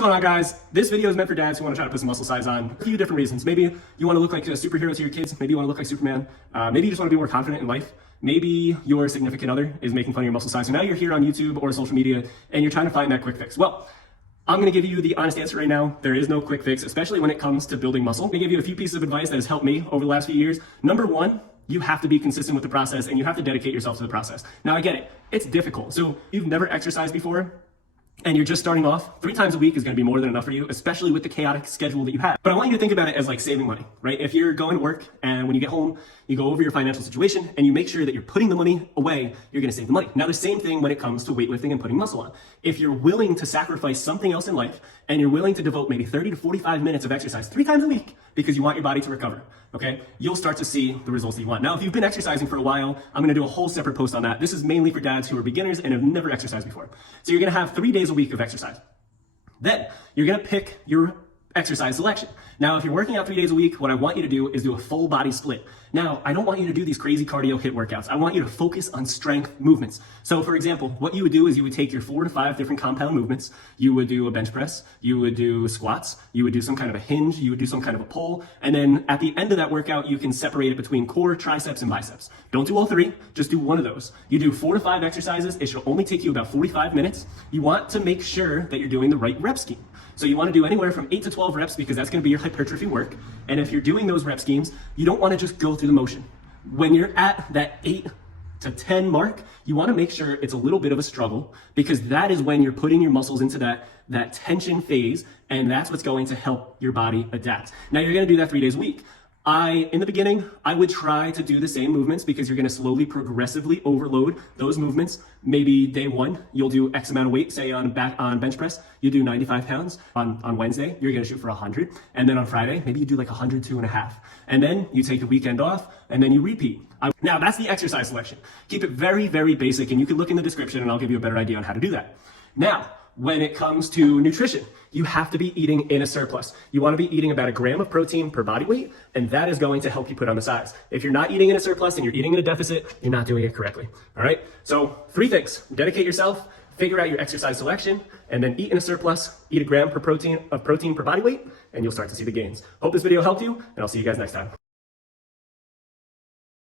What's going on, guys? This video is meant for dads who want to try to put some muscle size on. A few different reasons. Maybe you want to look like a superhero to your kids. Maybe you want to look like Superman. Maybe you just want to be more confident in life. Maybe your significant other is making fun of your muscle size. So now you're here on YouTube or social media and you're trying to find that quick fix. Well, I'm going to give you the honest answer right now. There is no quick fix, especially when it comes to building muscle. I'm going to give you a few pieces of advice that has helped me over the last few years. Number one, you have to be consistent with the process and you have to dedicate yourself to the process. Now I get it. It's difficult. So you've never exercised before and you're just starting off, 3 times a week is going to be more than enough for you, especially with the chaotic schedule that you have. But I want you to think about it as like saving money, right? If you're going to work and when you get home, you go over your financial situation and you make sure that you're putting the money away, you're going to save the money. Now, the same thing when it comes to weightlifting and putting muscle on. If you're willing to sacrifice something else in life and you're willing to devote maybe 30 to 45 minutes of exercise 3 times a week because you want your body to recover, okay, you'll start to see the results that you want. Now, if you've been exercising for a while, I'm going to do a whole separate post on that. This is mainly for dads who are beginners and have never exercised before. So you're going to have 3 days a week of exercise. Then you're going to pick your exercise selection. Now, if you're working out 3 days a week, what I want you to do is do a full body split. Now, I don't want you to do these crazy cardio HIIT workouts. I want you to focus on strength movements. So for example, what you would do is you would take your 4 to 5 different compound movements. You would do a bench press, you would do squats, you would do some kind of a hinge, you would do some kind of a pull. And then at the end of that workout, you can separate it between core, triceps, and biceps. Don't do all 3, just do one of those. You do 4 to 5 exercises. It should only take you about 45 minutes. You want to make sure that you're doing the right rep scheme. So you want to do anywhere from 8 to 12 reps because that's going to be your hypertrophy work. And if you're doing those rep schemes, you don't want to just go through the motion. When you're at that 8 to 10 mark, you want to make sure it's a little bit of a struggle because that is when you're putting your muscles into that tension phase, and that's what's going to help your body adapt. Now, you're going to do that 3 days a week. In the beginning, I would try to do the same movements because you're going to slowly, progressively overload those movements. Maybe day 1, you'll do X amount of weight, say on bench press, you do 95 pounds. On Wednesday, you're going to shoot for 100. And then on Friday, maybe you do like 102.5. And then you take the weekend off and then you repeat. Now that's the exercise selection. Keep it very, very basic, and you can look in the description and I'll give you a better idea on how to do that. Now, when it comes to nutrition, you have to be eating in a surplus. You want to be eating about 1 gram of protein per body weight, and that is going to help you put on the size. If you're not eating in a surplus and you're eating in a deficit, you're not doing it correctly. All right? So 3 things: dedicate yourself, figure out your exercise selection, and then eat in a surplus, eat 1 gram of protein per body weight, and you'll start to see the gains. Hope this video helped you, and I'll see you guys next time.